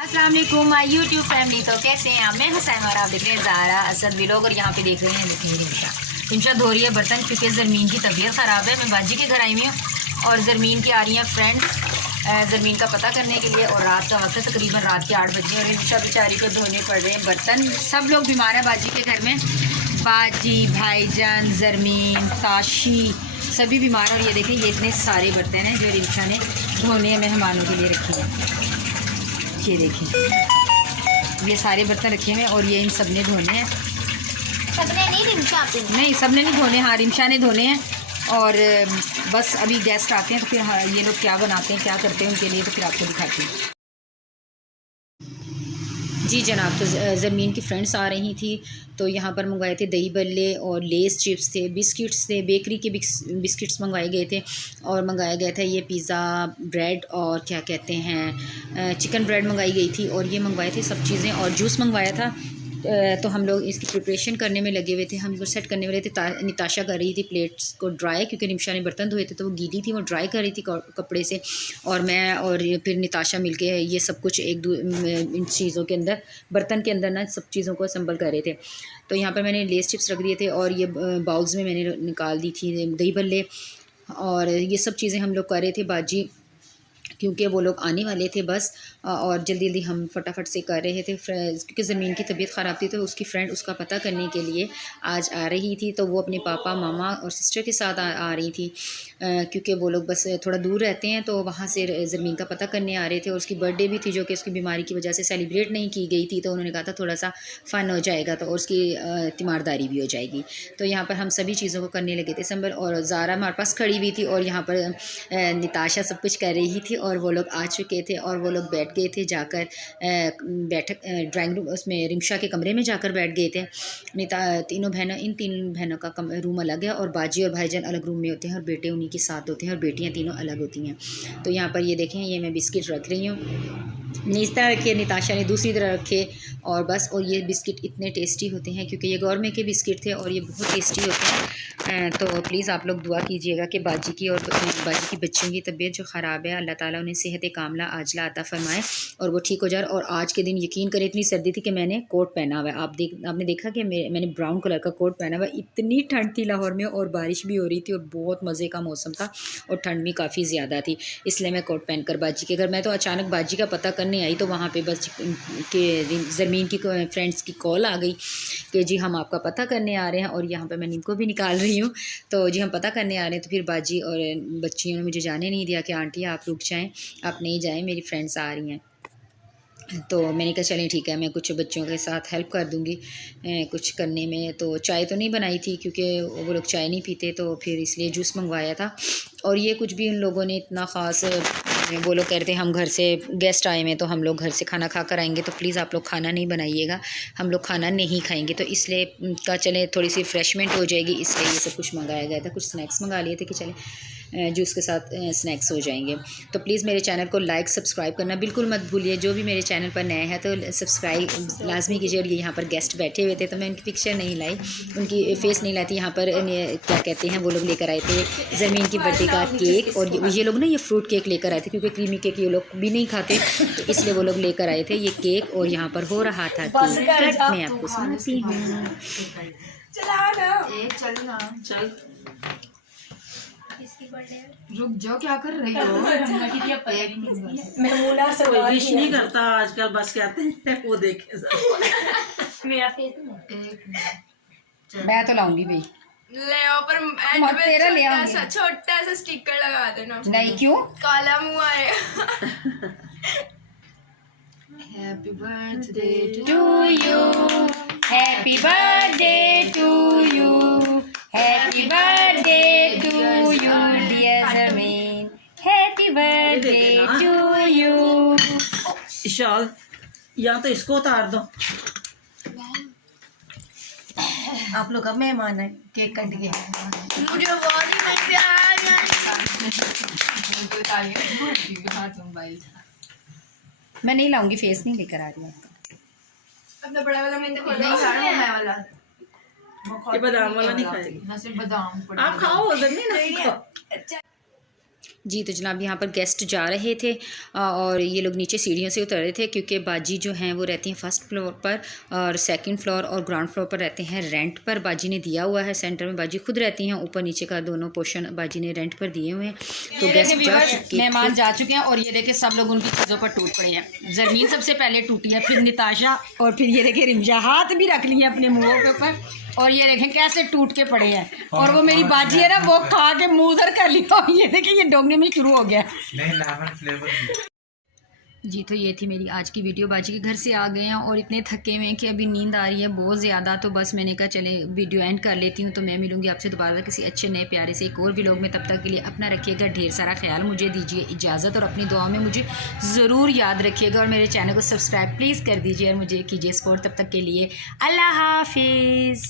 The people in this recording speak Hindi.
अस्सलाम वालेकुम माय यूट्यूब फैमिली। तो कैसे हैं आप? मैं हुसैन और आप देख रहे हैं ज़ारा असद व्लॉग। और यहाँ पे देख रहे हैं रिमशा धो रही है बर्तन क्योंकि ज़रमीन की तबीयत ख़राब है। मैं बाजी के घर आई हुई हूँ और ज़रमीन की आ रही हैं फ्रेंड्स ज़रमीन का पता करने के लिए। और रात का वक्त है, तकरीबन रात के 8 बजे और रिमशा बेचारी को धोने पड़ रहे हैं बर्तन। सब लोग बीमार हैं बाजी के घर में, बाजी, भाईजान, ज़रमीन, ताशी, सभी बीमार। और ये देखें, ये इतने सारे बर्तन हैं जो रिमशा ने धोने मेहमानों के लिए रखे हैं। ये देखें, ये सारे बर्तन रखे हुए हैं और ये इन सब ने धोने हैं। सबने नहीं, रिमशा नहीं, सबने नहीं धोने, हाँ रिमशा ने धोने हैं। और बस अभी गेस्ट आते हैं तो फिर हाँ, ये लोग क्या बनाते हैं क्या करते हैं उनके लिए तो फिर आपको दिखाती हूँ। जी जनाब, तो ज़रमीन की फ्रेंड्स आ रही थी तो यहाँ पर मंगवाए थे दही बल्ले और लेस चिप्स थे, बिस्किट्स थे, बेकरी के बिस्किट्स मंगवाए गए थे। और मंगाया गया था ये पिज़्ज़ा, ब्रेड और क्या कहते हैं चिकन ब्रेड मंगाई गई थी। और ये मंगवाए थे सब चीज़ें और जूस मंगवाया था। तो हम लोग इसकी प्रिपरेशन करने में लगे हुए थे, हम लोग सेट करने वाले थे। निताशा कर रही थी प्लेट्स को ड्राई, क्योंकि रिमशा ने बर्तन धोए थे तो वो गीली थी, वो ड्राई कर रही थी कपड़े से। और मैं और फिर निताशा मिलके ये सब कुछ इन चीज़ों के अंदर, बर्तन के अंदर ना सब चीज़ों को असम्बल कर रहे थे। तो यहाँ पर मैंने लेस चिप्स रख दिए थे और ये बाउल्स में मैंने निकाल दी थी दही बल्ले। और ये सब चीज़ें हम लोग कर रहे थे बाजी, क्योंकि वो लोग आने वाले थे बस। और जल्दी जल्दी हम फटाफट से कर रहे थे क्योंकि ज़मीन की तबीयत ख़राब थी। तो उसकी फ्रेंड उसका पता करने के लिए आज आ रही थी, तो वो अपने पापा, मामा और सिस्टर के साथ आ रही थी क्योंकि वो लोग बस थोड़ा दूर रहते हैं। तो वहाँ से ज़मीन का पता करने आ रहे थे। और उसकी बर्थडे भी थी जो कि उसकी बीमारी की वजह से सेलिब्रेट नहीं की गई थी। तो उन्होंने कहा था थोड़ा सा फ़न हो जाएगा तो और उसकी तीमारदारी भी हो जाएगी। तो यहाँ पर हम सभी चीज़ों को करने लगे थे संभल। और ज़ारा हमारे पास खड़ी हुई थी और यहाँ पर निताशा सब कुछ कर रही थी। और वो लोग आ चुके थे और वो लोग बैठ गए थे जाकर बैठक ड्राइंग रूम, उसमें रिमशा के कमरे में जाकर बैठ गए थे। तीनों बहनों, इन तीन बहनों का रूम अलग है और बाजी और भाईजान अलग रूम में होते हैं और बेटे उन्हीं के साथ होते हैं और बेटियां तीनों अलग होती हैं। तो यहाँ पर ये देखें, ये मैं बिस्किट रख रही हूँ, इस तरह रखे, निताशा ने दूसरी तरह रखे। और बस, और ये बिस्किट इतने टेस्टी होते हैं क्योंकि ये गौरमे के बिस्किट थे और ये बहुत टेस्टी होते हैं। तो प्लीज़ आप लोग दुआ कीजिएगा कि बाजी की और बाजी की बच्चियों की तबीयत जो ख़राब है, अल्लाह ताला उन्हें सेहत कामला आजला अता फ़रमाए और वो ठीक हो जाए। और आज के दिन यकीन करें इतनी सर्दी थी कि मैंने कोट पहना हुआ है। आपने देखा कि मैंने ब्राउन कलर का कोट पहना हुआ है। इतनी ठंड थी लाहौर में और बारिश भी हो रही थी और बहुत मज़े का मौसम था और ठंड भी काफ़ी ज़्यादा थी, इसलिए मैं कोट पहन कर बाजी के घर। मैं तो अचानक बाजी का पता करने आई तो वहाँ पे बस के ज़रमीन की फ्रेंड्स की कॉल आ गई कि जी हम आपका पता करने आ रहे हैं। और यहाँ पे मैं इनको भी निकाल रही हूँ, तो जी हम पता करने आ रहे हैं। तो फिर बाजी और बच्चियों ने मुझे जाने नहीं दिया कि आंटी आप रुक जाएं, आप नहीं जाएं, मेरी फ्रेंड्स आ रही हैं। तो मैंने कहा चलें ठीक है, मैं कुछ बच्चों के साथ हेल्प कर दूंगी कुछ करने में। तो चाय तो नहीं बनाई थी क्योंकि वो लोग चाय नहीं पीते, तो फिर इसलिए जूस मंगवाया था। और ये कुछ भी उन लोगों ने इतना ख़ास, वो लोग कहते हैं हम घर से गेस्ट आए हैं तो हम लोग घर से खाना खा कर आएँगे, तो प्लीज़ आप लोग खाना नहीं बनाइएगा, हम लोग खाना नहीं खाएँगे। तो इसलिए का चले थोड़ी सी रिफ्रेशमेंट हो जाएगी, इसलिए ये सब कुछ मंगाया गया था। कुछ स्नैक्स मंगा लिए थे कि चले जूस के साथ स्नैक्स हो जाएंगे। तो प्लीज़ मेरे चैनल को लाइक सब्सक्राइब करना बिल्कुल मत भूलिए। जो भी मेरे चैनल पर नए हैं तो सब्सक्राइब लाजमी कीजिए। और ये यहाँ पर गेस्ट बैठे हुए थे तो मैं उनकी पिक्चर नहीं लाई, उनकी फेस नहीं लाई थी। यहाँ पर क्या कहते हैं, वो लोग लेकर आए थे ज़रमीन की बर्थडे का केक। और ये लोग ना ये फ्रूट केक लेकर आए थे क्योंकि क्रीमी केक ये लोग भी नहीं खाते, तो इसलिए वो लोग लेकर आए थे ये केक। और यहाँ पर हो रहा था केक, मैं आपको सुनाती हूँ। रुक जाओ, क्या कर रही हो? विश नहीं करता आजकल, बस कहते हैं वो देखे मेरा फेस नहीं। मैं तो लाऊंगी भाई, ले आओ, पर एंड में तेरा ले आऊंगी। छोटा सा स्टिकर लगा देना। नहीं, क्यों? काला मुंह आएगा। Happy birthday to you, happy birthday to you, happy birthday to you dear Zarmeen, happy birthday to you. शाल या तो इसको उतार दो। आप लोग अब मेहमान है, केक कट गया। मुझे बहुत ही मजा आया। मैं नहीं लाऊंगी, फेस नहीं लेकर आ रही हूँ। अपना बड़ा वाला मैंने वाला ये बादाम वाला नहीं खाएगी। बादाम आप खाओ, ज़मीन नहीं खाओ। जी तो जनाब यहाँ पर गेस्ट जा रहे थे और ये लोग नीचे सीढ़ियों से उतर रहे थे क्योंकि बाजी जो हैं वो रहती हैं फर्स्ट फ्लोर पर और सेकंड फ्लोर और ग्राउंड फ्लोर पर रहते हैं रेंट पर। बाजी ने दिया हुआ है, सेंटर में बाजी खुद रहती हैं, ऊपर नीचे का दोनों पोर्शन बाजी ने रेंट पर दिए हुए हैं। तो गेस्ट मेहमान जा चुके हैं और ये देखे सब लोग उनकी चीज़ों पर टूट पड़े हैं। जरमीन सबसे पहले टूटी है, फिर निताशा और फिर ये देखे रिमशा, हाथ भी रख लिए अपने मुँहों के ऊपर और ये देखें कैसे टूट के पड़े हैं। और वो मेरी बाजी है ना वो खा के मुँह उधर कर लिया, ये देखें ये डोंगने में शुरू हो गया। जी तो ये थी मेरी आज की वीडियो। बाजी के घर से आ गए हैं और इतने थके हुए हैं कि अभी नींद आ रही है बहुत ज़्यादा, तो बस मैंने कहा चले वीडियो एंड कर लेती हूँ। तो मैं मिलूँगी आपसे दोबारा किसी अच्छे नए प्यारे से एक और व्लॉग में। तब तक के लिए अपना रखिएगा ढेर सारा ख्याल, मुझे दीजिए इजाज़त और अपनी दुआ में मुझे ज़रूर याद रखिएगा और मेरे चैनल को सब्सक्राइब प्लीज़ कर दीजिए और मुझे कीजिए सपोर्ट। तब तक के लिए अल्लाह हाफिज़।